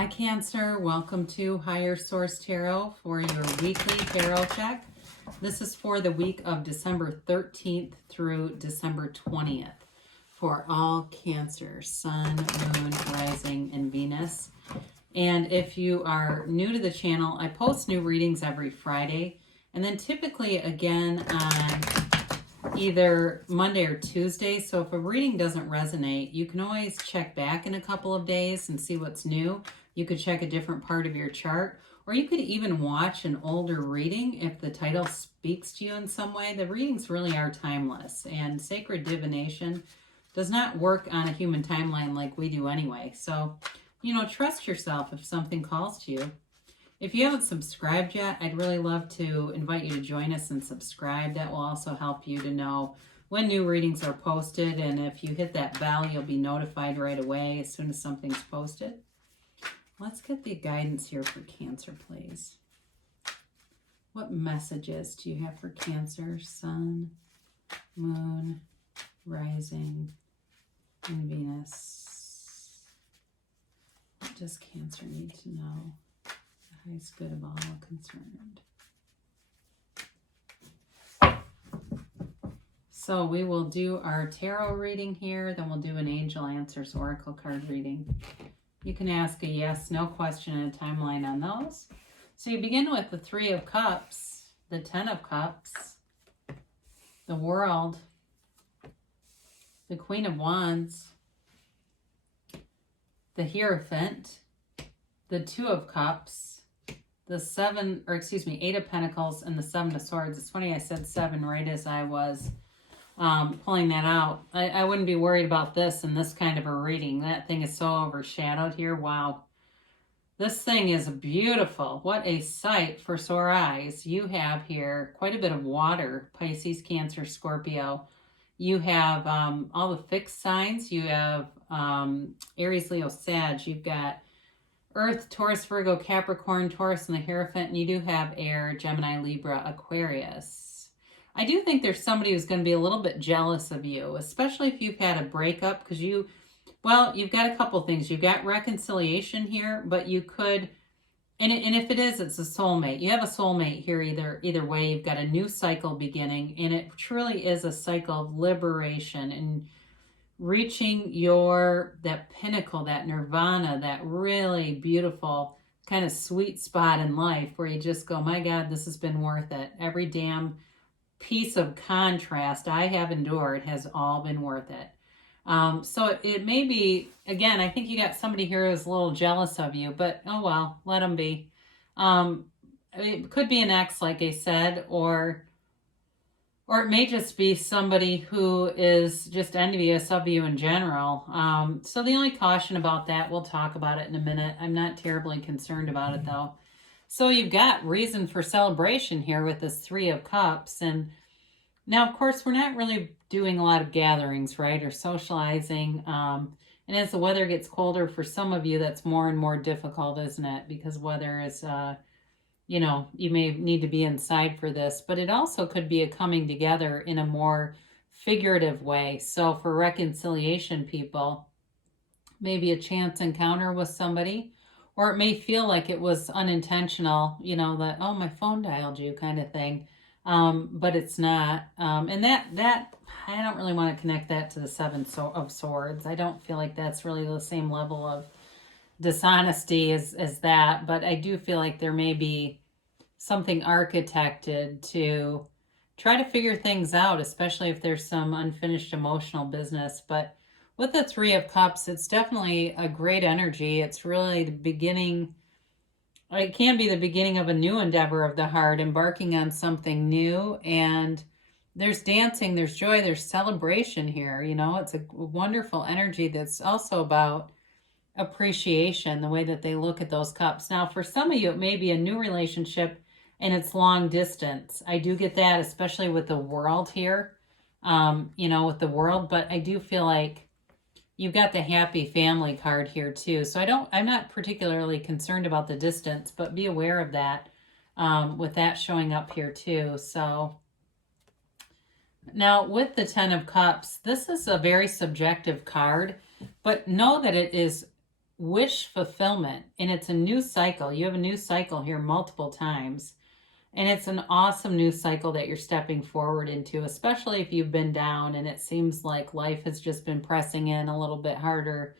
Hi Cancer, welcome to Higher Source Tarot for your weekly tarot check. This is for the week of December 13th through December 20th for all Cancer, Sun, Moon, Rising, and Venus. And if you are new to the channel, I post new readings every Friday and then typically again on either Monday or Tuesday. So if a reading doesn't resonate, you can always check back in a couple of days and see what's new. You could check a different part of your chart, or you could even watch an older reading if the title speaks to you in some way. The readings really are timeless, and sacred divination does not work on a human timeline like we do anyway. So, trust yourself if something calls to you. If you haven't subscribed yet, I'd really love to invite you to join us and subscribe. That will also help you to know when new readings are posted, and if you hit that bell, you'll be notified right away as soon as something's posted. Let's get the guidance here for Cancer, please. What messages do you have for Cancer, Sun, Moon, Rising, and Venus? What does Cancer need to know? The highest good of all concerned. So we will do our tarot reading here, then we'll do an Angel Answers Oracle card reading. You can ask a yes, no question and a timeline on those. So you begin with the Three of Cups, the Ten of Cups, the World, the Queen of Wands, the Hierophant, the Two of Cups, the Eight of Pentacles, and the Seven of Swords. It's funny I said seven right as I was pulling that out. I wouldn't be worried about this in this kind of a reading. That thing is so overshadowed here. Wow. This thing is beautiful. What a sight for sore eyes. You have here quite a bit of water, Pisces, Cancer, Scorpio. You have all the fixed signs. You have Aries, Leo, Sag. You've got Earth, Taurus, Virgo, Capricorn, Taurus, and the Hierophant. And you do have Air, Gemini, Libra, Aquarius. I do think there's somebody who's going to be a little bit jealous of you, especially if you've had a breakup, because you've got a couple things. You've got reconciliation here, but you could, and if it is, it's a soulmate. You have a soulmate here either way. You've got a new cycle beginning, and it truly is a cycle of liberation and reaching that pinnacle, that nirvana, that really beautiful kind of sweet spot in life where you just go, my God, this has been worth it. Every damn piece of contrast I have endured has all been worth it. So it may be, again, I think you got somebody here who's a little jealous of you, but oh well, let them be. It could be an ex, like I said, or it may just be somebody who is just envious of you in general. So the only caution about that, we'll talk about it in a minute. I'm not terribly concerned about it though. So you've got reason for celebration here with this Three of Cups. And now, of course, we're not really doing a lot of gatherings, right, or socializing. And as the weather gets colder, for some of you, that's more and more difficult, isn't it? Because weather is, you may need to be inside for this. But it also could be a coming together in a more figurative way. So for reconciliation people, maybe a chance encounter with somebody. Or it may feel like it was unintentional, that, oh, my phone dialed you kind of thing. But it's not. And that I don't really want to connect that to the Seven of Swords. I don't feel like that's really the same level of dishonesty as that. But I do feel like there may be something architected to try to figure things out, especially if there's some unfinished emotional business. But with the Three of Cups, it's definitely a great energy. It's really the beginning. It can be the beginning of a new endeavor of the heart, embarking on something new. And there's dancing, there's joy, there's celebration here. It's a wonderful energy that's also about appreciation, the way that they look at those cups. Now, for some of you, it may be a new relationship and it's long distance. I do get that, especially with the World here, with the World. But I do feel like you've got the happy family card here too. So I'm not particularly concerned about the distance, but be aware of that with that showing up here too. So now with the Ten of Cups, this is a very subjective card, but know that it is wish fulfillment, and it's a new cycle. You have a new cycle here multiple times, and it's an awesome new cycle that you're stepping forward into, especially if you've been down and it seems like life has just been pressing in a little bit harder.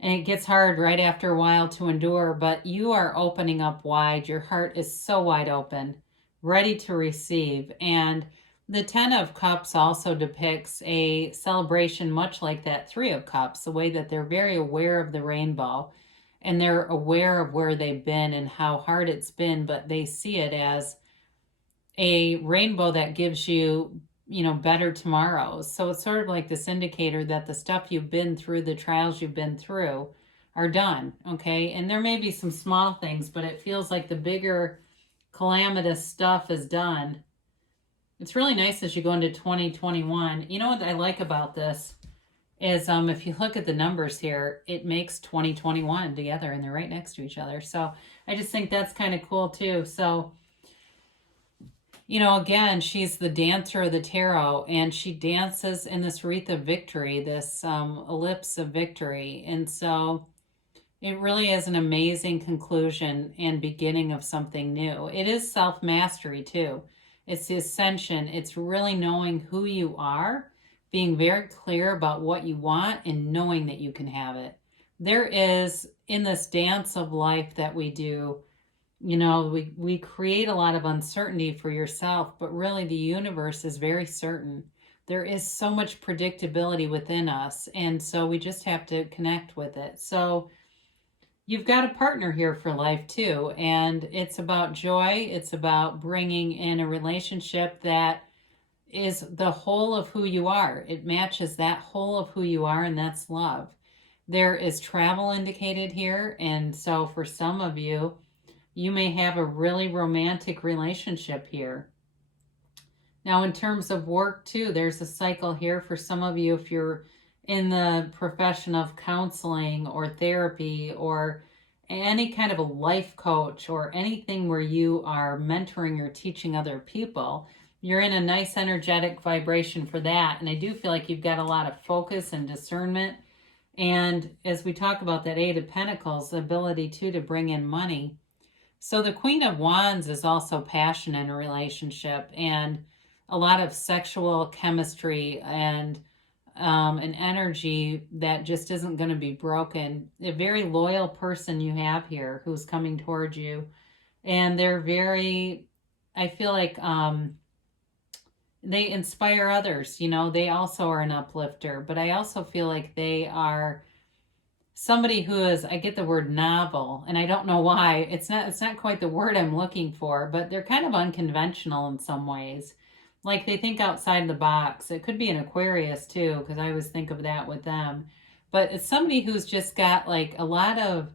And it gets hard right after a while to endure, but you are opening up wide. Your heart is so wide open, ready to receive. And the Ten of Cups also depicts a celebration much like that Three of Cups, the way that they're very aware of the rainbow and they're aware of where they've been and how hard it's been, but they see it as a rainbow that gives you, better tomorrows. So it's sort of like this indicator that the stuff you've been through, the trials you've been through are done, okay? And there may be some small things, but it feels like the bigger calamitous stuff is done. It's really nice as you go into 2021. You know what I like about this is if you look at the numbers here, it makes 2021 together and they're right next to each other. So I just think that's kind of cool too. So, again, she's the dancer of the tarot, and she dances in this wreath of victory, this ellipse of victory. And so it really is an amazing conclusion and beginning of something new. It is self-mastery too. It's the ascension. It's really knowing who you are, being very clear about what you want, and knowing that you can have it. There is, in this dance of life that we do, we create a lot of uncertainty for yourself, but really the universe is very certain. There is so much predictability within us, and so we just have to connect with it. So you've got a partner here for life too, and it's about joy. It's about bringing in a relationship that is the whole of who you are. It matches that whole of who you are, and that's love. There is travel indicated here, and so for some of you, you may have a really romantic relationship here. Now, in terms of work too, there's a cycle here for some of you if you're in the profession of counseling or therapy or any kind of a life coach or anything where you are mentoring or teaching other people. You're in a nice energetic vibration for that. And I do feel like you've got a lot of focus and discernment. And as we talk about that Eight of Pentacles, the ability to bring in money. So the Queen of Wands is also passion in a relationship and a lot of sexual chemistry and an energy that just isn't going to be broken. A very loyal person you have here who's coming towards you. And they're very, I feel like they inspire others. They also are an uplifter. But I also feel like they are somebody who is, I get the word novel, and I don't know why. It's not quite the word I'm looking for, but they're kind of unconventional in some ways. Like they think outside the box. It could be an Aquarius too, because I always think of that with them. But it's somebody who's just got like a lot of,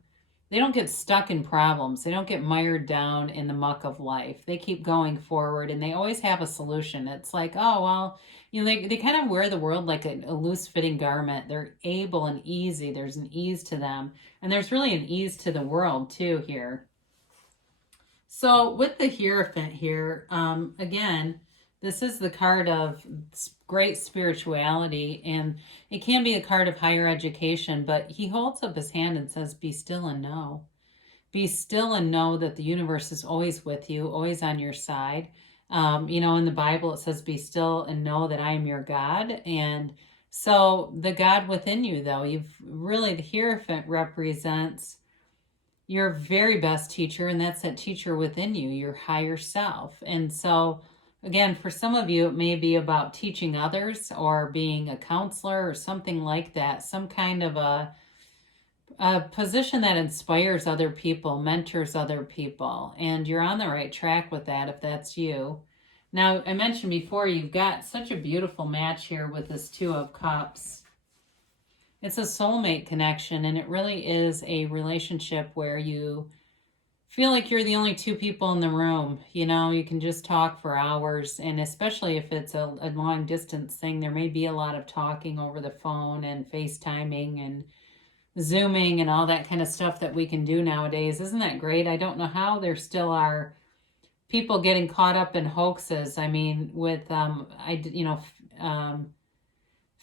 they don't get stuck in problems. They don't get mired down in the muck of life. They keep going forward and they always have a solution. It's like, oh, well, they kind of wear the world like a loose fitting garment. They're able and easy. There's an ease to them. And there's really an ease to the world too here. So with the Hierophant here, again, this is the card of great spirituality, and it can be a card of higher education, but he holds up his hand and says, be still and know. Be still and know that the universe is always with you, always on your side. In the Bible, it says, be still and know that I am your God. And so the God within you, though, the Hierophant represents your very best teacher, and that's that teacher within you, your higher self. And so again, for some of you, it may be about teaching others or being a counselor or something like that, some kind of a position that inspires other people, mentors other people, and you're on the right track with that if that's you. Now, I mentioned before, you've got such a beautiful match here with this Two of Cups. It's a soulmate connection, and it really is a relationship where you feel like you're the only two people in the room. You can just talk for hours, and especially if it's a long distance thing, there may be a lot of talking over the phone and FaceTiming and Zooming and all that kind of stuff that we can do nowadays. Isn't that great? I don't know how there still are people getting caught up in hoaxes. I mean, with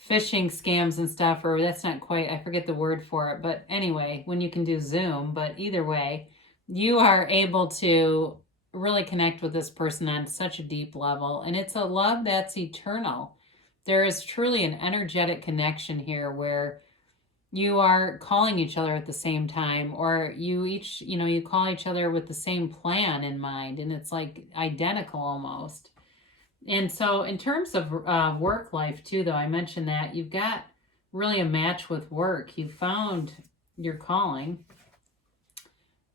phishing scams and stuff, or that's not quite, I forget the word for it, but anyway, when you can do Zoom, but either way, you are able to really connect with this person on such a deep level, and it's a love that's eternal. There is truly an energetic connection here where you are calling each other at the same time, or you each, you call each other with the same plan in mind, and it's like identical almost. And so in terms of work life too, though, I mentioned that you've got really a match with work. You found your calling.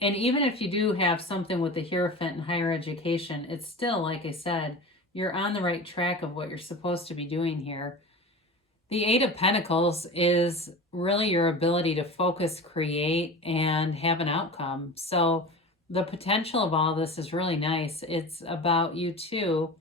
And even if you do have something with the Hierophant in higher education, it's still, like I said, you're on the right track of what you're supposed to be doing here. The Eight of Pentacles is really your ability to focus, create, and have an outcome. So the potential of all this is really nice. It's about you too,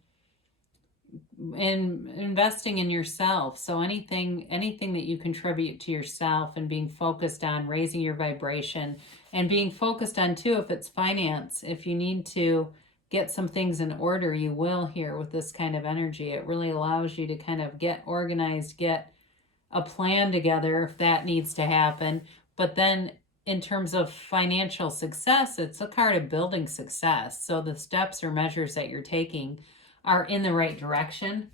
in investing in yourself. So anything that you contribute to yourself and being focused on raising your vibration, and being focused on too, if it's finance, if you need to get some things in order, you will here with this kind of energy. It really allows you to kind of get organized, get a plan together if that needs to happen. But then in terms of financial success, it's a card of building success. So the steps or measures that you're taking are in the right direction.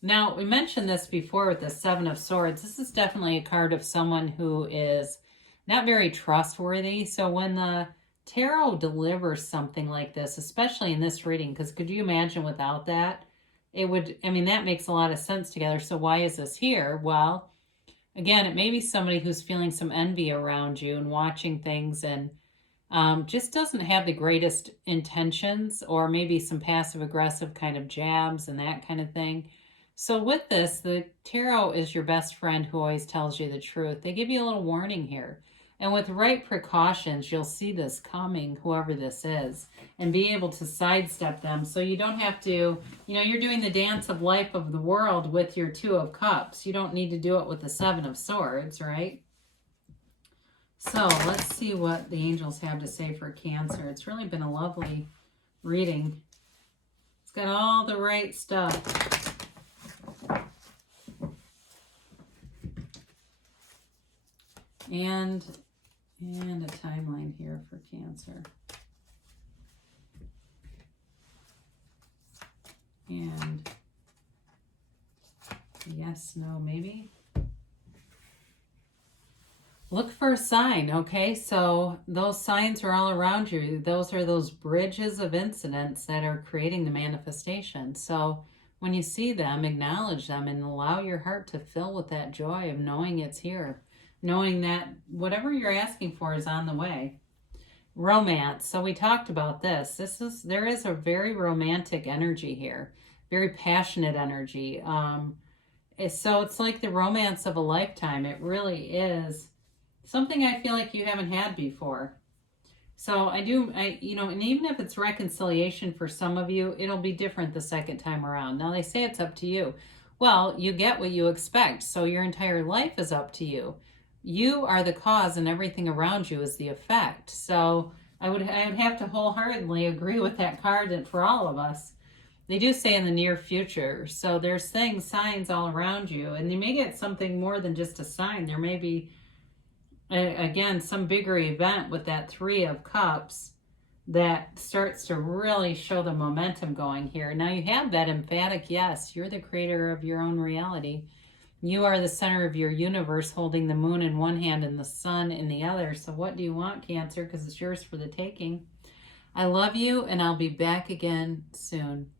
Now, we mentioned this before with the Seven of Swords. This is definitely a card of someone who is not very trustworthy. So when the tarot delivers something like this, especially in this reading, because could you imagine without that? It would, I mean, that makes a lot of sense together. So why is this here? Well, again, it may be somebody who's feeling some envy around you and watching things and just doesn't have the greatest intentions, or maybe some passive aggressive kind of jabs and that kind of thing. So with this, the tarot is your best friend who always tells you the truth. They give you a little warning here. And with the right precautions, you'll see this coming, whoever this is, and be able to sidestep them. So you don't have to, you're doing the dance of life of the world with your Two of Cups. You don't need to do it with the Seven of Swords, right? So let's see what the angels have to say for Cancer. It's really been a lovely reading. It's got all the right stuff. And a timeline here for Cancer. And yes, no, maybe. Look for a sign, okay? So those signs are all around you. Those are those bridges of incidents that are creating the manifestation. So when you see them, acknowledge them and allow your heart to fill with that joy of knowing it's here. Knowing that whatever you're asking for is on the way. Romance. So we talked about this. There is a very romantic energy here. Very passionate energy. So it's like the romance of a lifetime. It really is something I feel like you haven't had before. So and even if it's reconciliation for some of you, it'll be different the second time around. Now they say it's up to you. Well, you get what you expect. So your entire life is up to you. You are the cause and everything around you is the effect. So I would have to wholeheartedly agree with that card, and for all of us. They do say in the near future. So there's signs all around you, and you may get something more than just a sign. There may be, again, some bigger event with that Three of Cups that starts to really show the momentum going here. Now you have that emphatic yes. You're the creator of your own reality. You are the center of your universe, holding the moon in one hand and the sun in the other. So what do you want, Cancer? Because it's yours for the taking. I love you, and I'll be back again soon.